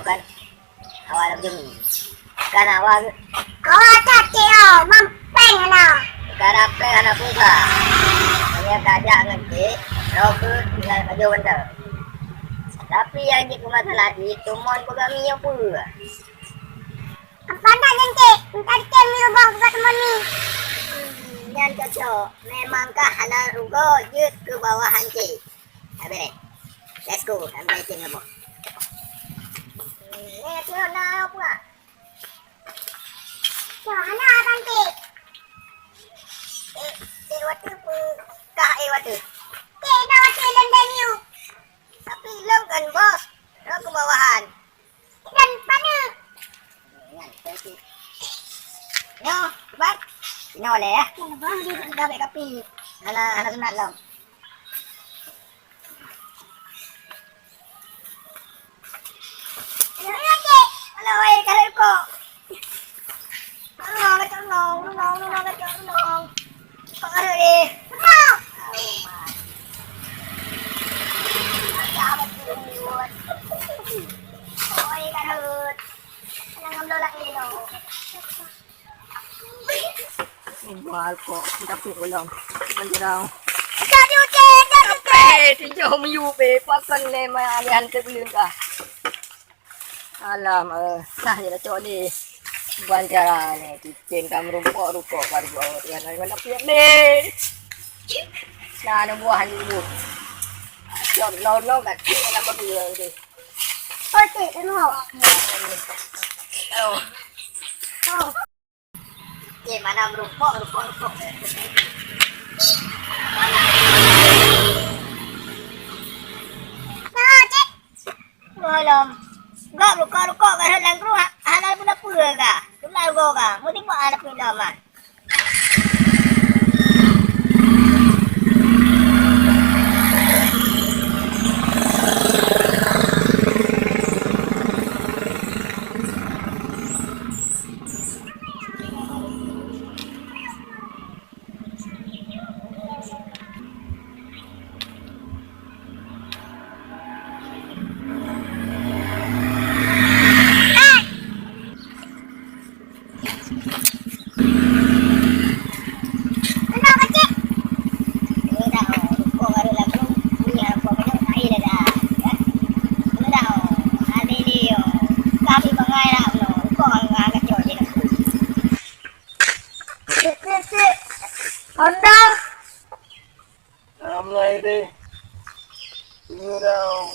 kan awal jemi kan awal Awak tak kira mampeng lah. karape anak buka hanya kajak ngerti rokok tinggal kerja benda tapi yang jadi masalah itu mon pegang minyak pula Apa nak nanti? Minta dikem ni lubang buat teman ni. yang cocok memangkah halal rugo jut ke bawah hanci habis let's go ambil cing apa ni tu nak apa Mana nanti? waktu pun kah waktu Kek dah waktu London you. tapi long kan bos lo ke bawahan Dan mana? Yo, bat. Sino wala ya? Dah baik kapi. Anak sunat lang. Ano nanti? Ano ay kalay ko? Ano. Pangaro eh. Ano? Oy, karot. Anong ang lola ilo? Mahal ko. Tapi ko lang. Bandiraw. Jadi okey, jadi okey. Tinjo mayubi. Pakan na may alihan ka bilin ka. Alam, sahil na choli. Bandira ni. Titin kam rupo baru yan ay malapit ni. Na ano buwan mo. Yon no kat na pagbiyo di. Okey, ano? Oh. Oh. Di mana rupo. Nah, cik. Malam. Gak ruko ka lang ru halal pun apa ka. Tulad go ka. Muti mo anak ni naman. Ano ka, cik? Ini dah ruko ka lang ru. Ni ruko ka dah ai dah dah. Ini dah ada dia. Kami bangai lah no. Ruko ka ka jo je. Cik. Honda. I'm lady. You know.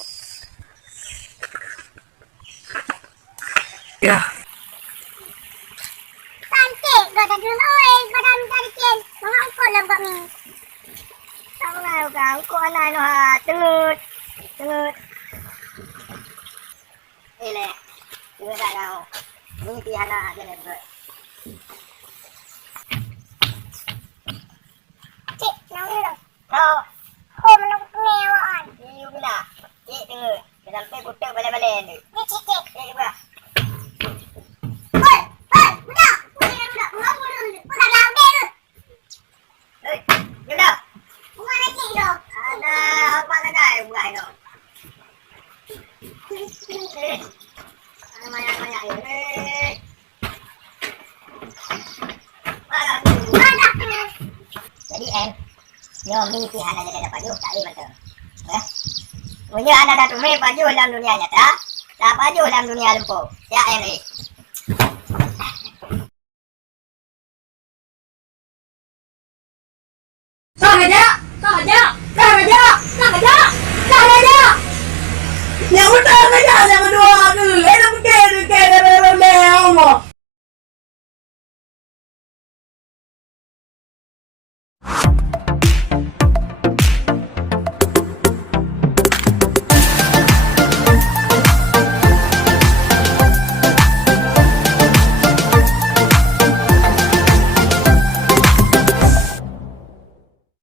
Yeah. Cantik. Kau dah dulu, oi. Kau dah minta dikem. Mga ukol lang kami. Tama nga ka. Ruko na no ha. Tungut. Ile. Ini dah dah. Ni tihana aja ni. Cik, nak dulu. Oh. Oh, menunggu pengewaan. Iyo bila. Dengar. Sampai kutek balik-balik ni. Ni cik, cik. Juga. Oi, budak. Budak. Budak laude tu. Juga. Mana cik tu? Ada apa lagi buat itu? Ada banyak ini. Budak. Jadi nyomi tihan aja dapat baju tak boleh betul. Punya anak dah tumai baju dalam dunia nyata. Tak baju dalam dunia lupa. Ya,